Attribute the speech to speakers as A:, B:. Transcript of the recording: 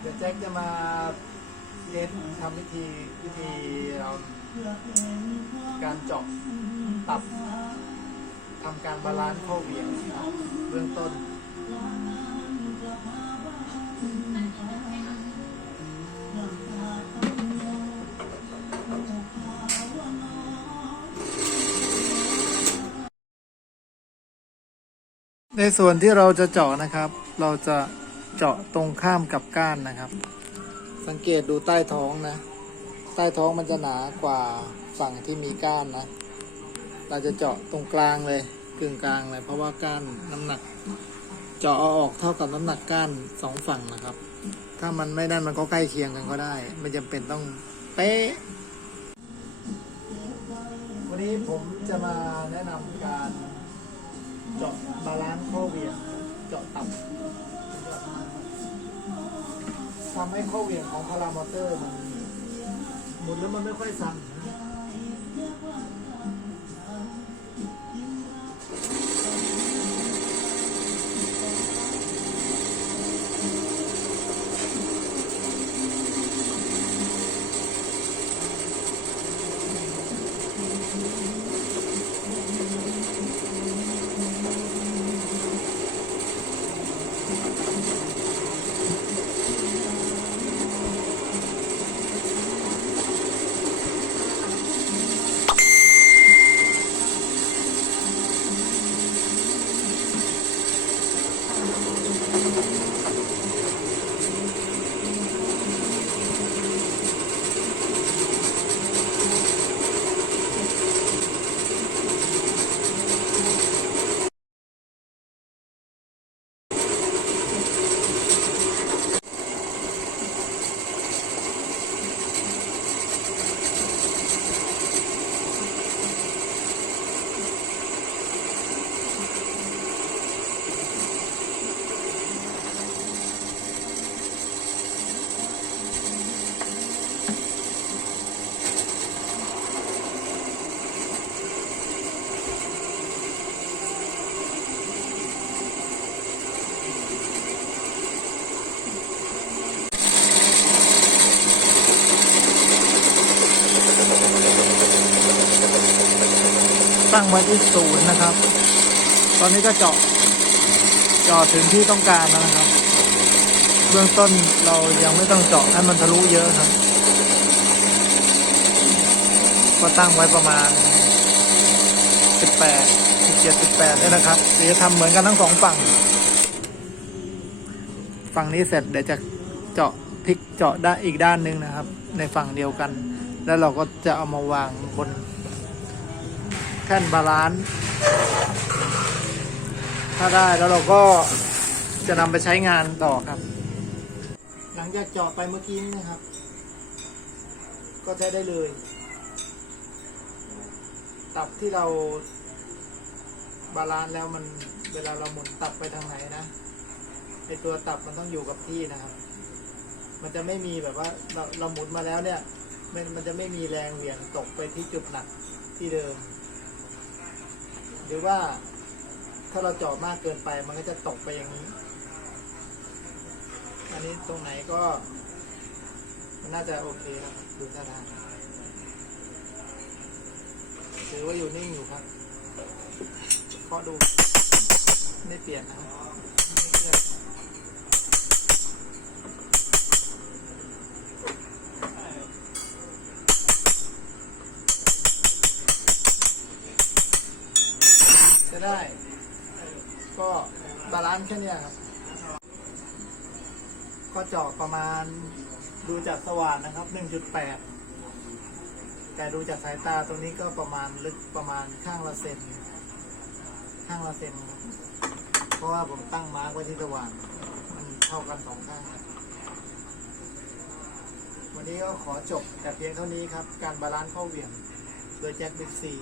A: เดี๋ยวแจ็คจะมาเทสทำวิธีวิธีเอ่อการเจาะตับทำการบาลานซ์ข้อเหวี่ยงเบื้องต้น ในส่วนที่เราจะเจาะนะครับ เราจะเจาะตรงข้ามกับก้านนะครับ สังเกตดูใต้ท้องนะ ใต้ท้องมันจะหนากว่าฝั่งที่มีก้านนะ เราจะเจาะตรงกลางเลยกึ่งกลางเลย เพราะว่าก้านน้ำหนัก เจาะเอาออกเท่ากับน้ำหนักก้านสองฝั่งนะครับ ถ้ามันไม่ได้มันก็ใกล้เคียงกันก็ได้ ไม่จำเป็นต้องเป๊ะวันนี้ผมจะมาแนะนำการ เจาะบาลานซ์ข้อเวียงเจาะต่ำทำให้ข้อเวียงของพารามอเตอร์มันหมุนแล้วมันไม่ค่อยสั่น ตั้งไว้ที่ศูนย์นะครับ ตอนนี้ก็เจาะเจาะถึงที่ต้องการแล้วนะครับ เบื้องต้นเรายังไม่ต้องเจาะให้มันทะลุเยอะครับ ก็ตั้งไว้ประมาณ 18 17 18เนี่ยนะครับเดี๋ยวจะทำเหมือนกันทั้งสองฝั่ง ฝั่งนี้เสร็จเดี๋ยวจะเจาะพลิกเจาะได้อีกด้านหนึ่งนะครับ ในฝั่งเดียวกัน แล้วเราก็จะเอามาวางบน ท่นบาลานซ์ถ้าได้แล้วเราก็จะนำไปใช้งานต่อครับ หลังจากเจาะไปเมื่อกี้นี้นะครับ ก็ใช้ได้เลย ตับที่เราบาลานซ์แล้วมันเวลาเราหมุนตับไปทางไหนนะไอตัวตับมันต้องอยู่กับที่นะครับ มันจะไม่มีแบบว่าเราเราหมุนมาแล้วเนี่ย มันมันจะไม่มีแรงเหวี่ยงตกไปที่จุดหนักที่เดิม หรือว่าถ้าเราเจาะมากเกินไปมันก็จะตกไปอย่างนี้ อันนี้ตรงไหนก็ มันน่าจะโอเคแล้วครับดูท่าทางถือว่าอยู่นิ่งอยู่ครับเคาะดู ไม่เปลี่ยนนะครับ บาลานซ์แค่เนี้ยครับ ก็เจาะประมาณดูจากสว่านนะครับ 1.8 แต่ดูจากสายตาตรงนี้ก็ประมาณลึกประมาณข้างละเซน ข้างละเซน เพราะว่าผมตั้งมาร์กไว้ที่สว่านมันเท่ากันสองข้างวันนี้ก็ขอจบแต่เพียงเท่านี้ครับ การบาลานซ์เข้าเหวี่ยงโดยแจ็คบิ๊กซี